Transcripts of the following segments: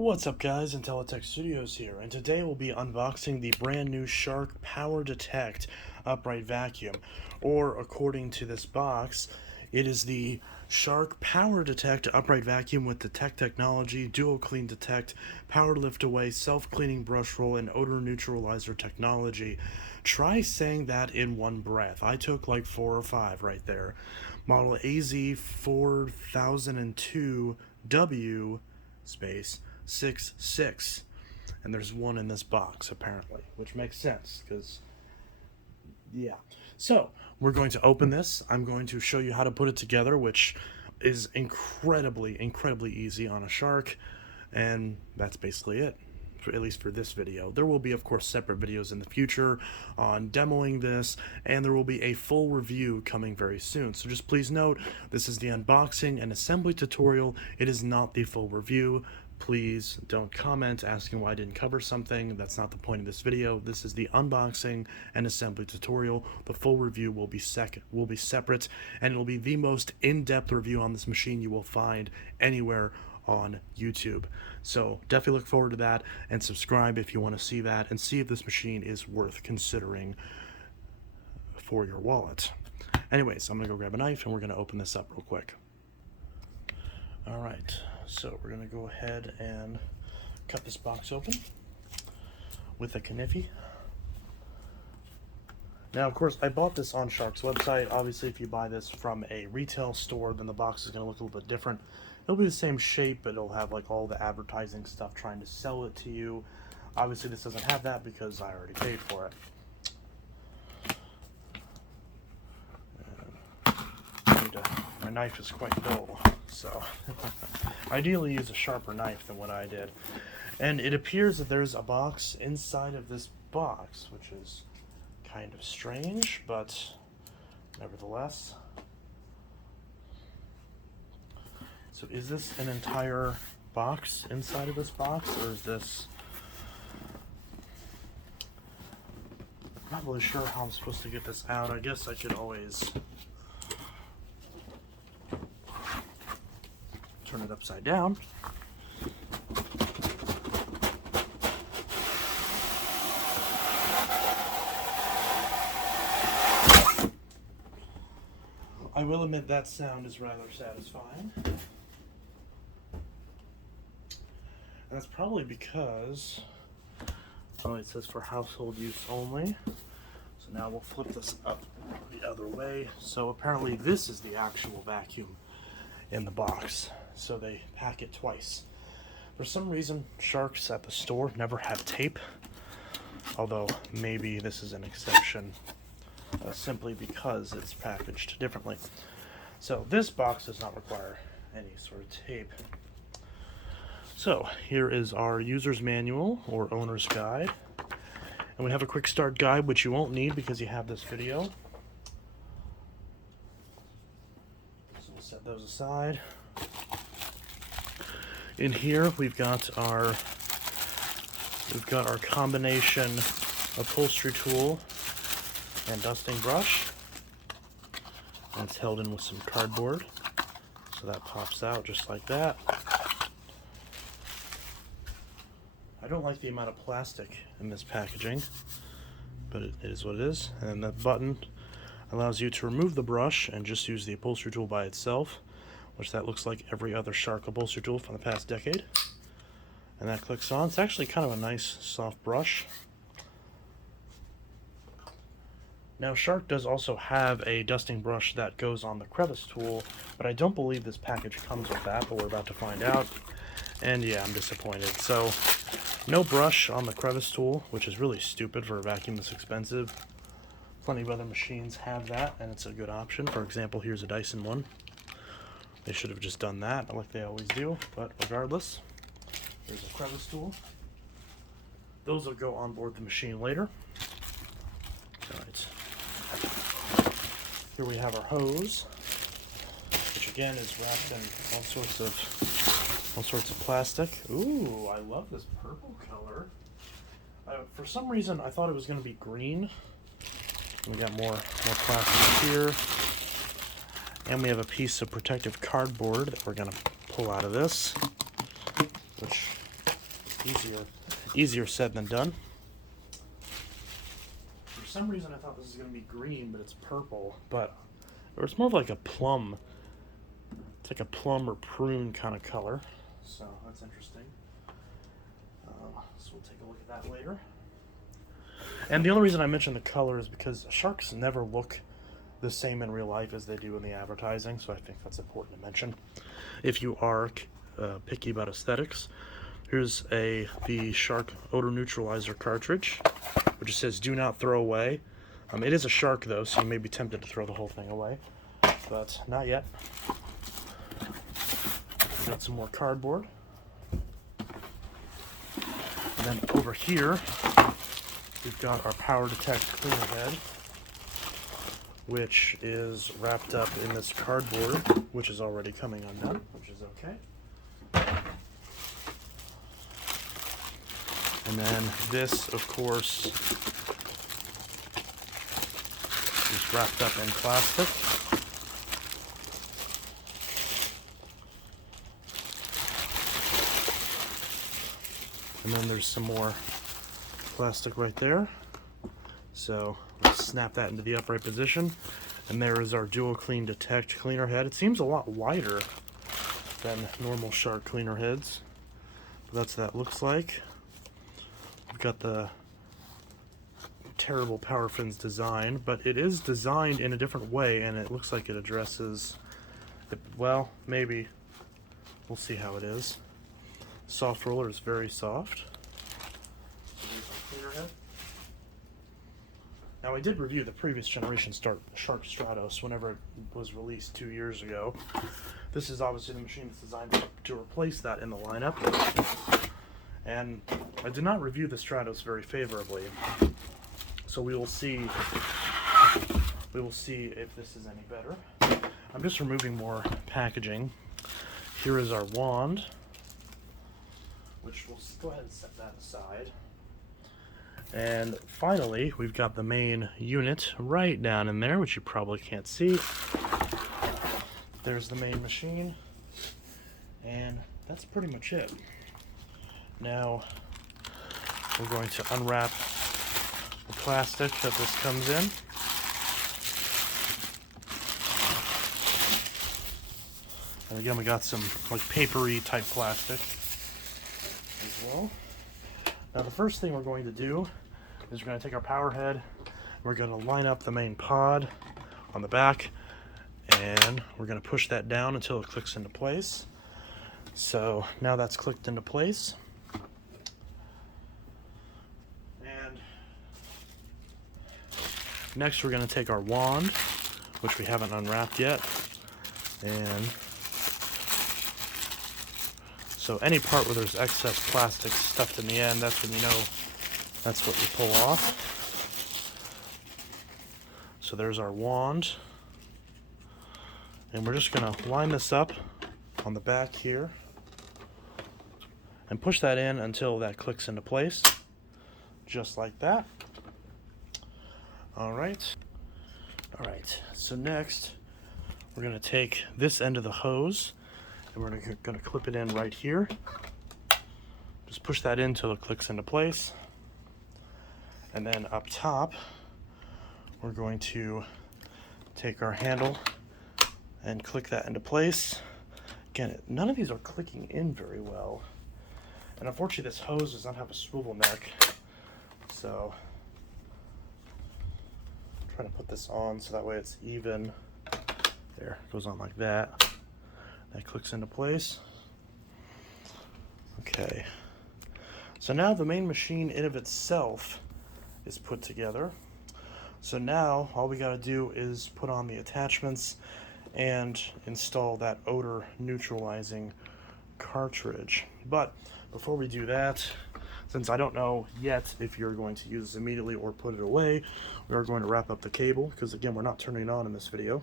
What's up guys, Intellitech Studios here, and today we'll be unboxing the brand new Shark PowerDetect upright vacuum, or according to this box, it is the Shark PowerDetect upright vacuum with Detect technology, DuoClean Detect, Power Lift Away, Self-Cleaning Brush Roll, and Odor Neutralizer technology. Try saying that in one breath. I took like 4 or 5 right there. Model AZ4002W space 66, and there's one in this box apparently, which makes sense because yeah. So we're going to open this. I'm going to show you how to put it together, which is incredibly easy on a Shark, and that's basically it, at least for this video. There will be, of course, separate videos in the future on demoing this, and there will be a full review coming very soon. So just please note, this is the unboxing and assembly tutorial. It is not the full review. Please don't comment asking why I didn't cover something. That's not the point of this video. This is the unboxing and assembly tutorial. The full review will be separate, and it'll be the most in-depth review on this machine you will find anywhere on YouTube. So definitely look forward to that, and subscribe if you want to see that and see if this machine is worth considering for your wallet. Anyways, I'm gonna go grab a knife and we're gonna open this up real quick. Alright, so we're gonna go ahead and cut this box open with a knife. Now, of course, I bought this on Shark's website. Obviously, if you buy this from a retail store, then the box is going to look a little bit different. It'll be the same shape, but it'll have like all the advertising stuff trying to sell it to you. Obviously, this doesn't have that because I already paid for it. My knife is quite dull, so ideally use a sharper knife than what I did. And it appears that there's a box inside of this box, which is kind of strange, but nevertheless. So is this an entire box inside of this box, or is this... I'm not really sure how I'm supposed to get this out. I guess I could always turn it upside down. I will admit that sound is rather satisfying. And that's probably because, oh, it says for household use only. So now we'll flip this up the other way. So apparently this is the actual vacuum in the box. So they pack it twice. For some reason, Sharks at the store never have tape. Although maybe this is an exception. Simply because it's packaged differently. So this box does not require any sort of tape. So here is our user's manual or owner's guide, and we have a quick start guide, which you won't need because you have this video. So we'll set those aside. In here we've got our combination upholstery tool and dusting brush, and it's held in with some cardboard, so that pops out just like that. I don't like the amount of plastic in this packaging, but it is what it is. And that button allows you to remove the brush and just use the upholstery tool by itself, which that looks like every other Shark upholstery tool from the past decade. And that clicks on. It's actually kind of a nice soft brush. Now, Shark does also have a dusting brush that goes on the crevice tool, but I don't believe this package comes with that, but we're about to find out. And yeah, I'm disappointed. So, no brush on the crevice tool, which is really stupid for a vacuum this expensive. Plenty of other machines have that, and it's a good option. For example, here's a Dyson one. They should have just done that, like they always do, but regardless, there's a crevice tool. Those will go on board the machine later. Alright. Here we have our hose, which again is wrapped in all sorts of plastic. Ooh, I love this purple color. For some reason, I thought it was going to be green. We got more plastic here, and we have a piece of protective cardboard that we're going to pull out of this, which Easier said than done. For some reason I thought this was going to be green, but it's purple. Or it's more of like a plum. It's like a plum or prune kind of color. So that's interesting. So we'll take a look at that later. And the only reason I mention the color is because sharks never look the same in real life as they do in the advertising, so I think that's important to mention if you are picky about aesthetics. Here's the Shark Odor Neutralizer cartridge, which says "Do not throw away." It is a shark though, so you may be tempted to throw the whole thing away, but not yet. We've got some more cardboard, and then over here we've got our PowerDetect cleaner head, which is wrapped up in this cardboard, which is already coming undone, which is okay. And then this, of course, is wrapped up in plastic. And then there's some more plastic right there. So let's snap that into the upright position. And there is our DuoClean Detect cleaner head. It seems a lot wider than normal shark cleaner heads, but that's what that looks like. We've got the terrible power fins design, but it is designed in a different way, and it looks like it addresses well, maybe. We'll see how it is. Soft roller is very soft. Cleaner head. Now, I did review the previous generation Shark Stratos whenever it was released 2 years ago. This is obviously the machine that's designed to replace that in the lineup. And I did not review the Stratos very favorably. So we will see if this is any better. I'm just removing more packaging. Here is our wand, which we'll go ahead and set that aside. And finally, we've got the main unit right down in there, which you probably can't see. There's the main machine, and that's pretty much it. Now, we're going to unwrap the plastic that this comes in. And again, we got some like papery type plastic as well. Now, the first thing we're going to do is we're going to take our power head, we're going to line up the main pod on the back, and we're going to push that down until it clicks into place. So now that's clicked into place. And next we're going to take our wand, which we haven't unwrapped yet, and so any part where there's excess plastic stuffed in the end, that's when you know that's what you pull off. So there's our wand. And we're just going to line this up on the back here and push that in until that clicks into place. Just like that. Alright. Alright, so next we're going to take this end of the hose and we're going to clip it in right here. Just push that in until it clicks into place. And then up top, we're going to take our handle and click that into place. Again, none of these are clicking in very well. And unfortunately, this hose does not have a swivel neck. So, I'm trying to put this on so that way it's even. There, it goes on like that. That clicks into place. Okay. So now the main machine in of itself is put together. So now all we got to do is put on the attachments and install that odor neutralizing cartridge. But before we do that, since I don't know yet if you're going to use this immediately or put it away, we are going to wrap up the cable because again we're not turning it on in this video.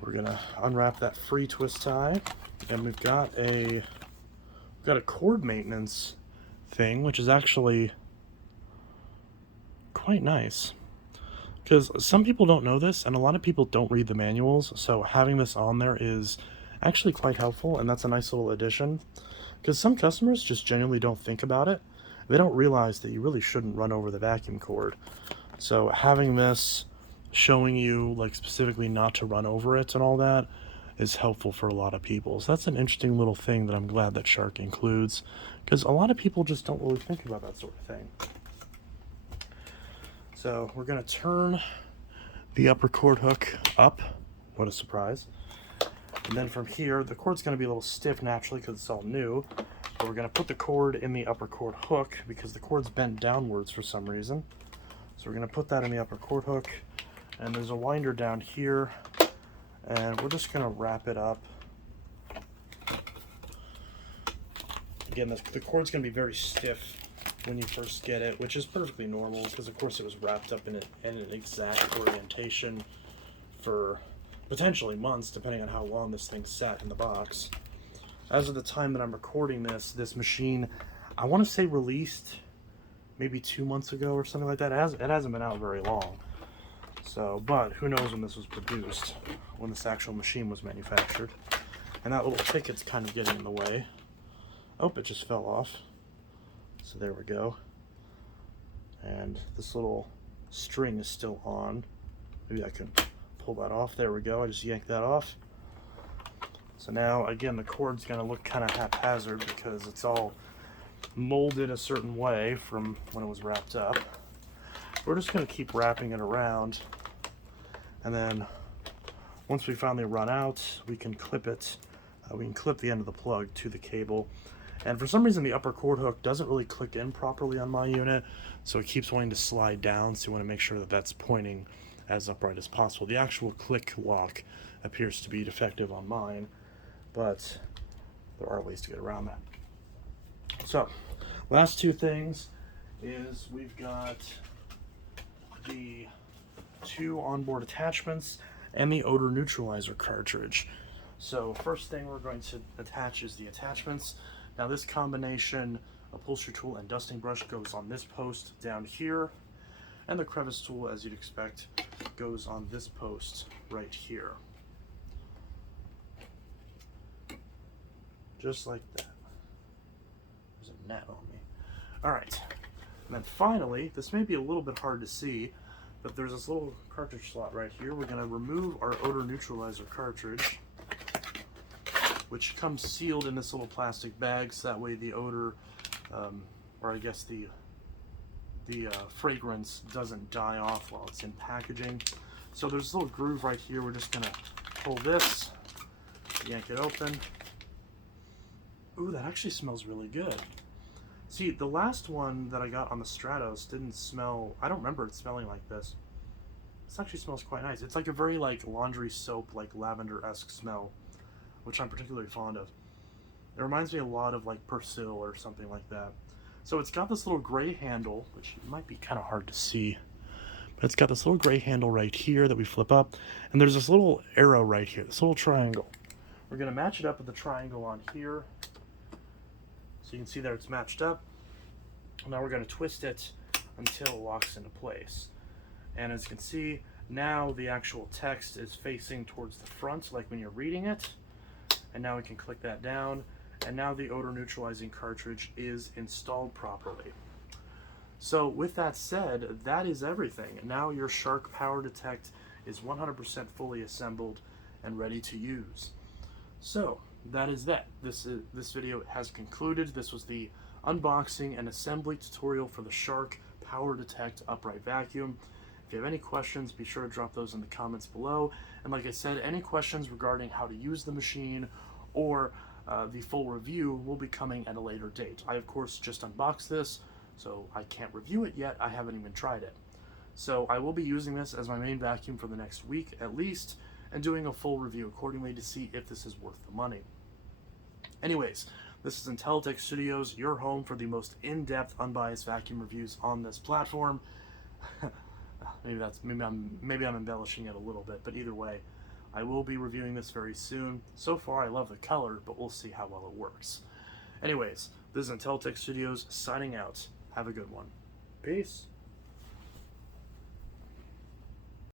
We're gonna unwrap that free twist tie, and we've got a cord maintenance thing, which is actually quite nice. Because some people don't know this, and a lot of people don't read the manuals, so having this on there is actually quite helpful, and that's a nice little addition, because some customers just genuinely don't think about it. They don't realize that you really shouldn't run over the vacuum cord. So having this showing you like specifically not to run over it and all that is helpful for a lot of people. So that's an interesting little thing that I'm glad that Shark includes, because a lot of people just don't really think about that sort of thing. So we're going to turn the upper cord hook up. What a surprise. And then from here, the cord's going to be a little stiff naturally because it's all new. But we're going to put the cord in the upper cord hook because the cord's bent downwards for some reason. So we're going to put that in the upper cord hook. And there's a winder down here. And we're just going to wrap it up. Again, the cord's going to be very stiff when you first get it, which is perfectly normal because, of course, it was wrapped up in an exact orientation for potentially months, depending on how long this thing sat in the box. As of the time that I'm recording this machine, I want to say released maybe 2 months ago or something like that. It hasn't been out very long. So, but who knows when this was produced, when this actual machine was manufactured. And that little ticket's kind of getting in the way. Oh, it just fell off. So there we go. And this little string is still on. Maybe I can pull that off. There we go. I just yanked that off. So now, again, the cord's going to look kind of haphazard because it's all molded a certain way from when it was wrapped up. We're just going to keep wrapping it around, and then once we finally run out, we can clip it. We can clip the end of the plug to the cable. And for some reason, the upper cord hook doesn't really click in properly on my unit, so it keeps wanting to slide down, so you want to make sure that that's pointing as upright as possible. The actual click lock appears to be defective on mine, but there are ways to get around that. So, last two things is we've got the 2 onboard attachments and the odor neutralizer cartridge. So first thing we're going to attach is the attachments. Now this combination upholstery tool and dusting brush goes on this post down here, and the crevice tool, as you'd expect, goes on this post right here. Just like that. There's a net on me. Alright, and then finally, this may be a little bit hard to see, but there's this little cartridge slot right here. We're going to remove our odor neutralizer cartridge, which comes sealed in this little plastic bag, so that way the odor, or I guess the fragrance doesn't die off while it's in packaging. So there's this little groove right here. We're just going to pull this, yank it open. Ooh, that actually smells really good. See, the last one that I got on the Stratos didn't smell, I don't remember it smelling like this. This actually smells quite nice. It's like a very like laundry soap, like lavender-esque smell, which I'm particularly fond of. It reminds me a lot of like Persil or something like that. So it's got this little gray handle, which might be kind of hard to see, but it's got this little gray handle right here that we flip up, and there's this little arrow right here, this little triangle. We're going to match it up with the triangle on here. So you can see there it's matched up. Now we're going to twist it until it locks into place. And as you can see, now the actual text is facing towards the front, like when you're reading it. And now we can click that down. And now the odor neutralizing cartridge is installed properly. So with that said, that is everything. Now your Shark PowerDetect is 100% fully assembled and ready to use. So that is that. This video has concluded. This was the unboxing and assembly tutorial for the Shark PowerDetect upright vacuum. If you have any questions, be sure to drop those in the comments below. And like I said, any questions regarding how to use the machine or the full review will be coming at a later date. I, of course, just unboxed this, so I can't review it yet. I haven't even tried it. So I will be using this as my main vacuum for the next week at least, and doing a full review accordingly to see if this is worth the money. Anyways, this is Intellitech Studios, your home for the most in-depth, unbiased vacuum reviews on this platform. maybe I'm embellishing it a little bit, but either way, I will be reviewing this very soon. So far, I love the color, but we'll see how well it works. Anyways, this is Intellitech Studios signing out. Have a good one. Peace.